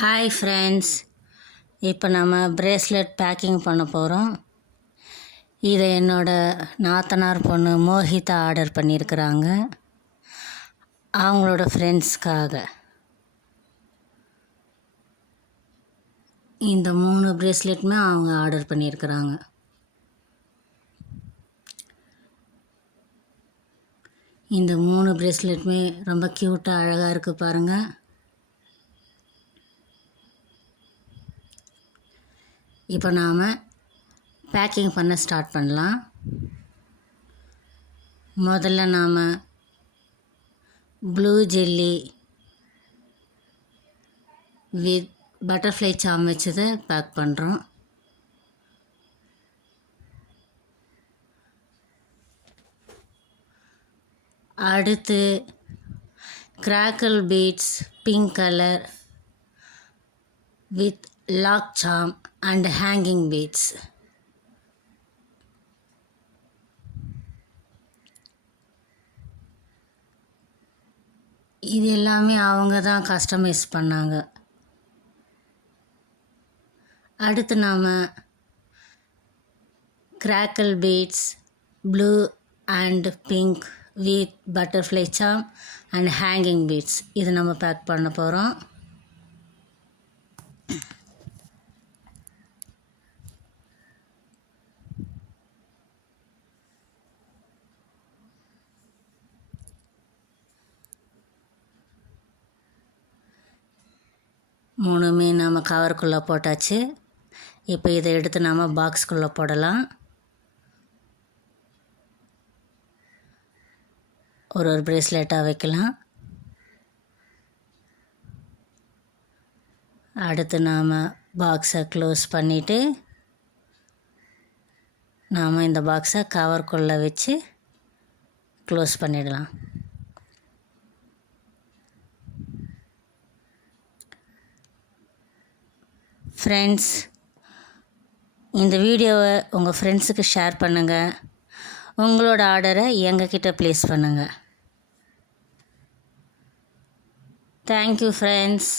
Hi friends, இப்போ நம்ம bracelet packing பண்ண போகிறோம். இதை என்னோடய நாத்தனார் பொண்ணு மோஹிதா ஆர்டர் பண்ணியிருக்கிறாங்க அவங்களோட ஃப்ரெண்ட்ஸ்க்காக. இந்த 3 பிரேஸ்லெட்டுமே அவங்க ஆர்டர் பண்ணியிருக்கிறாங்க. இந்த 3 பிரேஸ்லெட்டுமே ரொம்ப க்யூட்டாக அழகாக இருக்குது பாருங்கள். இப்போ நாம் பேக்கிங் பண்ண ஸ்டார்ட் பண்ணலாம். முதல்ல நாம் blue jelly with butterfly charm வச்சதை பேக் பண்ணுறோம். அடுத்து crackle beads pink colour with lock charm and hanging beads. இது எல்லாமே அவங்க தான் கஸ்டமைஸ் பண்ணாங்க. அடுத்து நாம் crackle beads blue and pink with butterfly charm and hanging beads இது நம்ம பேக் பண்ண போகிறோம். மூணுமே நாம் கவருக்குள்ளே போட்டாச்சு. இப்போ இதை எடுத்து நாம் பாக்ஸ்குள்ளே போடலாம். ஒரு பிரேஸ்லெட்டாக வைக்கலாம். அடுத்து நாம் பாக்ஸை க்ளோஸ் பண்ணிவிட்டு நாம் இந்த பாக்ஸை கவருக்குள்ளே வச்சு க்ளோஸ் பண்ணிடலாம். ஃப்ரெண்ட்ஸ், இந்த வீடியோவை உங்கள் ஃப்ரெண்ட்ஸுக்கு ஷேர் பண்ணுங்கள். உங்களோட ஆர்டரை எங்ககிட்ட ப்ளேஸ் பண்ணுங்கள். Thank you friends.